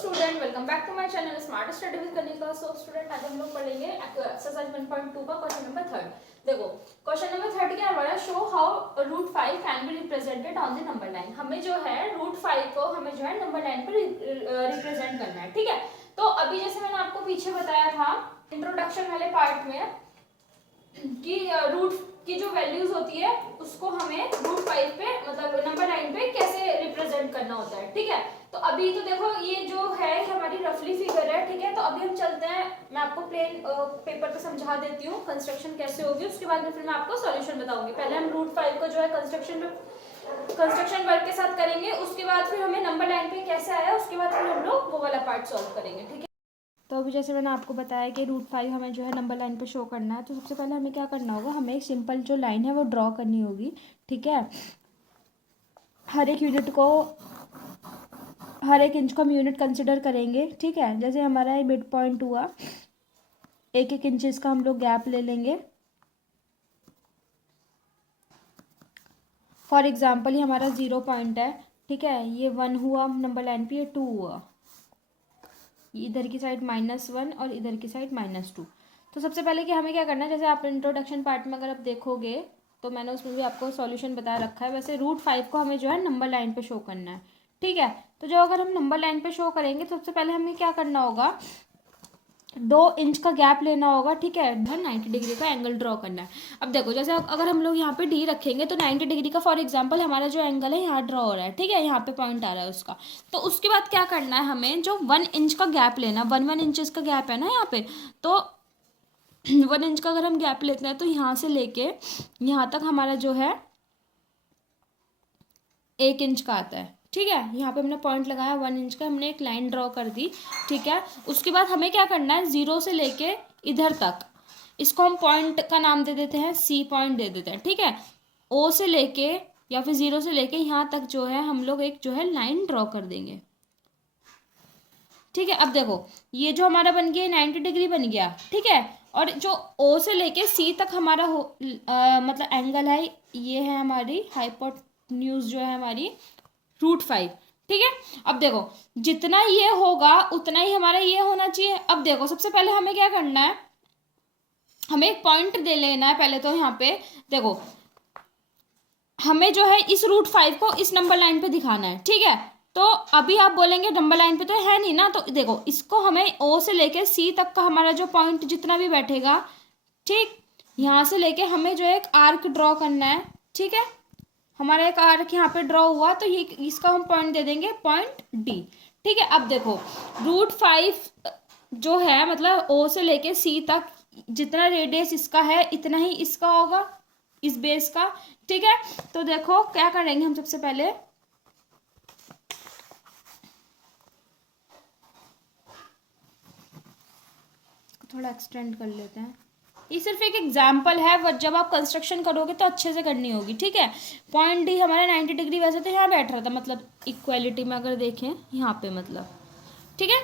Student, welcome back to my channel smart study with Kanika. So student, आज हम लोग पढ़ेंगे एक्सरसाइज 1.2 का क्वेश्चन नंबर 3। देखो क्वेश्चन नंबर 3 क्या है, show how root 5 can be represented on the number line. हमें जो है रूट 5 को हमें जो है नंबर लाइन पर रिप्रेजेंट करना है। ठीक है, तो अभी जैसे मैंने आपको पीछे बताया था इंट्रोडक्शन वाले पार्ट में कि रूट की जो वैल्यूज होती है उसको हमें रूट 5 पे मतलब नंबर लाइन पे कैसे रिप्रेजेंट करना होता है। ठीक है, तो अभी तो देखो ये जो है हमारी रफली फिगर है। ठीक है, तो अभी हम चलते हैं, मैं आपको प्लेन पेपर पे समझा देती हूँ कंस्ट्रक्शन कैसे होगी, उसके बाद में फिर मैं आपको सॉल्यूशन बताऊंगी। पहले हम रूट 5 को जो है कंस्ट्रक्शन वर्क के साथ करेंगे, उसके बाद फिर हमें नंबर लाइन पे कैसे आया उसके बाद फिर हम लोग वो वाला पार्ट सॉल्व करेंगे। ठीक है, तो अभी जैसे मैंने आपको बताया कि रूट 5 हमें जो है नंबर लाइन पे शो करना है, तो सबसे पहले हमें क्या करना होगा, हमें एक सिंपल जो लाइन है वो ड्रॉ करनी होगी। ठीक है, हर एक यूनिट को, हर एक इंच को हम यूनिट कंसिडर करेंगे। ठीक है, जैसे हमारा ये मिड पॉइंट हुआ, एक एक इंचेस का हम लोग गैप ले लेंगे। फॉर एग्जाम्पल ये हमारा 0 पॉइंट है। ठीक है, ये 1 हुआ नंबर लाइन पे, ये 2 हुआ, इधर की साइड -1 और इधर की साइड -2। तो सबसे पहले कि हमें क्या करना है, जैसे आप इंट्रोडक्शन पार्ट में अगर आप देखोगे तो मैंने उसमें भी आपको सॉल्यूशन बताया रखा है। वैसे रूट 5 को हमें जो है नंबर लाइन पे शो करना है। ठीक है, तो जो अगर हम नंबर लाइन पे शो करेंगे तो सबसे पहले हमें क्या करना होगा, 2 इंच का गैप लेना होगा। ठीक है, 90 डिग्री का एंगल ड्रॉ करना है। अब देखो जैसे अगर हम लोग यहाँ पे डी रखेंगे तो 90 डिग्री का फॉर एग्जांपल हमारा जो एंगल है यहाँ ड्रॉ हो रहा है। ठीक है, यहाँ पे पॉइंट आ रहा है उसका, तो उसके बाद क्या करना है, हमें जो 1 इंच का गैप लेना, 1 इंचेस का गैप है ना यहाँ पे, तो 1 इंच का अगर हम गैप लेते हैं तो यहाँ से लेके यहाँ तक हमारा जो है 1 इंच का आता है। ठीक है, यहाँ पे हमने पॉइंट लगाया 1 इंच का, हमने एक लाइन ड्रॉ कर दी। ठीक है, उसके बाद हमें क्या करना है, 0 से लेके इधर तक, इसको हम पॉइंट का नाम दे देते हैं, सी पॉइंट दे देते हैं। ठीक है, ओ से लेके या फिर 0 से लेके यहाँ तक जो है हम लोग एक जो है लाइन ड्रॉ कर देंगे। ठीक है, अब देखो ये जो हमारा बन गया 90 डिग्री बन गया। ठीक है, और जो ओ से लेके सी तक हमारा मतलब एंगल है, ये है हमारी हाइपोटेन्यूज जो है हमारी रूट 5। ठीक है, अब देखो जितना ये होगा उतना ही हमारा ये होना चाहिए। अब देखो सबसे पहले हमें क्या करना है, हमें एक पॉइंट दे लेना है। पहले तो यहाँ पे देखो हमें जो है इस रूट 5 को इस नंबर लाइन पे दिखाना है। ठीक है, तो अभी आप बोलेंगे नंबर लाइन पे तो है नहीं ना, तो देखो इसको हमें ओ से लेके सी तक का हमारा जो पॉइंट जितना भी बैठेगा, ठीक, यहाँ से लेके हमें जो एक आर्क ड्रॉ करना है। ठीक है, हमारा एक आर्क यहाँ पे ड्रॉ हुआ, तो ये इसका हम पॉइंट दे देंगे पॉइंट डी। ठीक है, अब देखो रूट 5 जो है मतलब ओ से लेके सी तक जितना रेडियस इसका है इतना ही इसका होगा, इस बेस का। ठीक है, तो देखो क्या करेंगे हम, सबसे पहले थोड़ा एक्सटेंड कर लेते हैं। ये सिर्फ एक एग्जाम्पल है, बट जब आप कंस्ट्रक्शन करोगे तो अच्छे से करनी होगी। ठीक है, पॉइंट डी हमारे 90 डिग्री वैसे तो यहाँ बैठ रहा था, मतलब इक्वालिटी में अगर देखें यहाँ पे मतलब। ठीक है,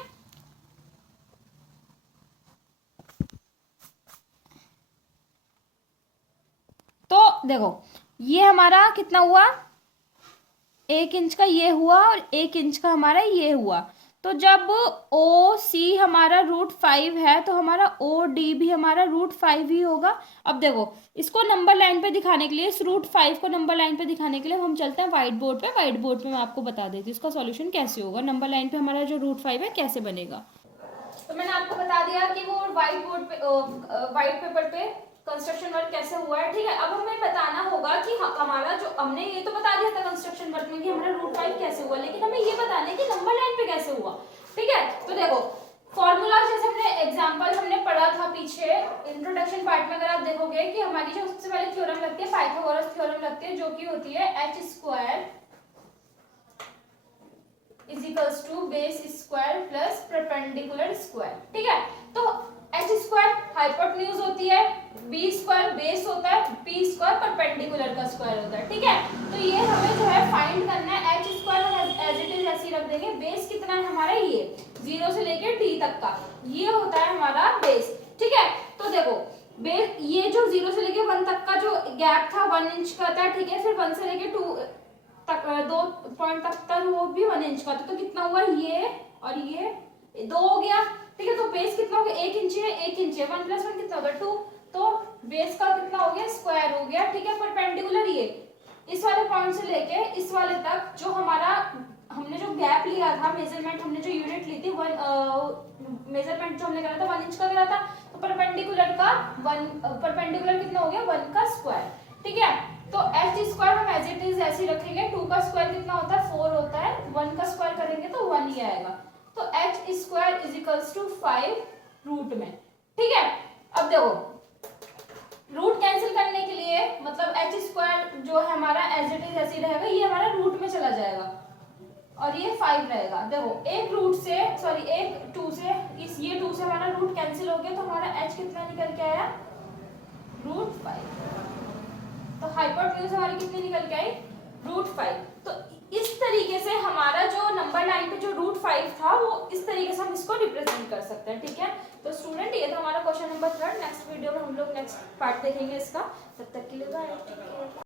तो देखो ये हमारा कितना हुआ, 1 इंच का ये हुआ और 1 इंच का हमारा ये हुआ। तो जब ओ सी हमारा रूट 5 है तो हमारा ओ डी भी हमारा रूट 5 ही होगा। अब देखो इसको नंबर लाइन पे दिखाने के लिए, इस रूट 5 को नंबर लाइन पे दिखाने के लिए हम चलते हैं व्हाइट बोर्ड पे। व्हाइट बोर्ड पे मैं आपको बता देती हूँ इसका सॉल्यूशन कैसे होगा, नंबर लाइन पे हमारा जो रूट 5 है कैसे बनेगा। तो मैंने आपको बता दिया कि वो व्हाइट बोर्ड पे व्हाइट पेपर पे कंस्ट्रक्शन वर्क कैसे हुआ है। ठीक है, अब हमें बताना होगा कि हमारा जो हमने ये तो बता दिया था कंस्ट्रक्शन वर्क में कि हमारा रूट 5 कैसे हुआ, लेकिन हमें ये बताना है कि नंबर लाइन पे कैसे हुआ। ठीक है, तो देखो फॉर्मूला जैसे हमने एग्जांपल हमने पढ़ा था पीछे इंट्रोडक्शन पार्ट में, अगर आप देखोगे कि हमारी जो सबसे पहले थ्योरम लगती है पाइथागोरस थ्योरम लगती है, जो कि होती है h² is equals to base square plus perpendicular square. ठीक है, तो h² हाइपोटेन्यूज होती है, b² बेस होता है, p² परपेंडिकुलर का स्क्वायर होता है। ठीक है, तो ये हमें जो है फाइंड करना है, h² एज इट इज ऐसे रख देंगे। बेस कितना है हमारा, ये 0 से लेके d तक का ये होता है हमारा बेस। ठीक है, तो देखो बेस ये जो 0 से लेके 1 तक का जो गैप था 1 इंच का था। ठीक है, फिर 1 से लेके 2 तक 2 पॉइंट तक वो भी 1 इंच का था, तो कितना हुआ ये और ये 2 हो गया, ठीक है। तो बेस कितना हो गया, 1 इंच है, 1 इंच है, 1 + 1 कितना होगा 2, तो बेस का कितना हो गया, स्क्वायर हो गया, ठीक है। परपेंडिकुलर ये इस वाले पॉइंट से लेके इस वाले तक जो हमारा हमने जो गैप लिया था, मेजरमेंट हमने जो यूनिट ली थी, मेजरमेंट जो हमने करा था 1 इंच का करा था, तो परपेंडिकुलर का 1, परपेंडिकुलर कितना हो गया 1 का स्क्वायर, ठीक है। तो h स्क्वायर हम एज इट इज ऐसे ही रखेंगे, 2 का स्क्वायर कितना होता है 4 होता है, 1 का स्क्वायर करेंगे तो 1 ही आएगा, तो h square is equals to 5 root में, ठीक है। अब देखो रूट कैंसिल करने के लिए मतलब h स्क्वायर जो है हमारा एज इट इज ऐसे ही रहेगा, ये हमारा रूट में चला जाएगा और ये 5 रहेगा। देखो एक रूट से सॉरी एक 2 से इस ये 2 से हमारा रूट कैंसिल हो गया, तो हमारा h कितना निकल के आया √5, तो हाइपोटेन्यूज हमारी कितनी निकल के आई √5। तो इस तरीके से हमारा जो नंबर लाइन पे जो √5 था वो इस तरीके से हम इसको रिप्रेजेंट कर सकते हैं, ठीक है। तो स्टूडेंट ये था हमारा क्वेश्चन नंबर 3। नेक्स्ट वीडियो में हम लोग नेक्स्ट पार्ट देखेंगे इसका, तब तक के लिए बाय।